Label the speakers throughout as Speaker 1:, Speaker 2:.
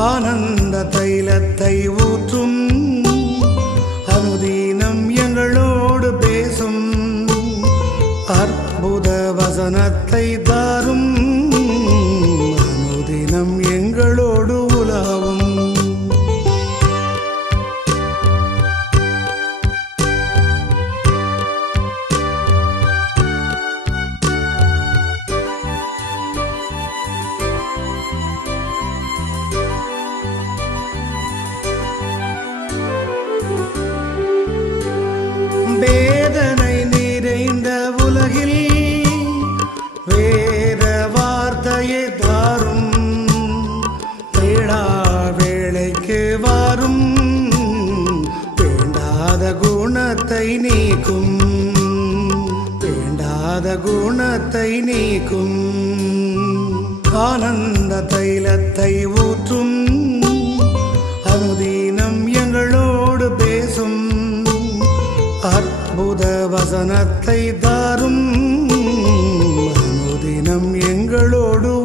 Speaker 1: ஆனந்த தைலத்தை ஊற்றும். அனுதீனம் எங்களோடு பேசும். அற்புத வசனத்தை தாரும். அனுதினம் எங்களோடு குணத்தை நீக்கும். வேண்டாத குணத்தை நீக்கும். ஆனந்த தைலத்தை ஊற்றும். அனுதீனம் எங்களோடு பேசும். அற்புத வசனத்தை தாரும். அனுதினம் எங்களோடு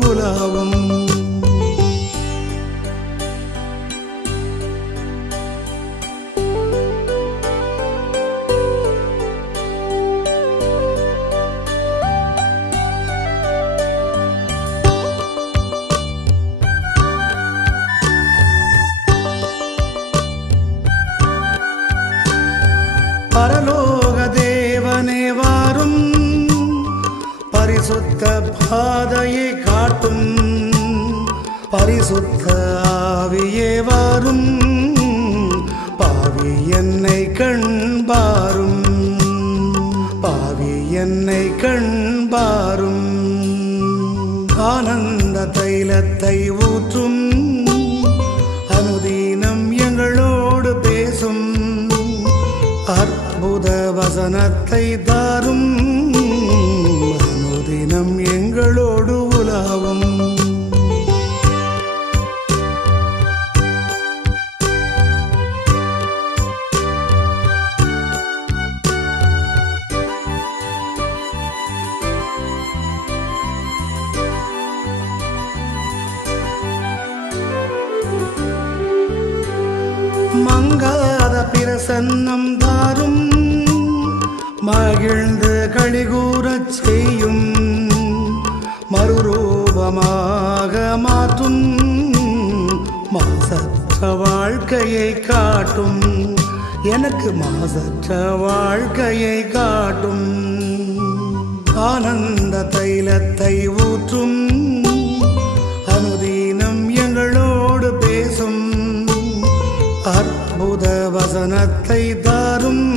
Speaker 1: பரிசுத்த பாதையை காட்டும். பரிசுத்த ஆவியே வாரும். பாவி என்னை கண்பாரும். பாவி என்னை கண்பாரும். ஆனந்த தைலத்தை ஊற்றும். அனுதீனம் எங்களோடு பேசும். அற்புத வசனத்தை தாரும். தினம் எங்களோடு உலாவும். மங்காத பிரசன்னம் தாரும் மகிழ்ந்து கழிகூறச் செய்யும். மறுரூபமாக மாற்றும் மாசற்ற வாழ்க்கையை காட்டும். எனக்கு மாசற்ற வாழ்க்கையை காட்டும். ஆனந்த தைலத்தை ஊற்றும். அனுதீனம் எங்களோடு பேசும். அற்புத வசனத்தை தாரும்.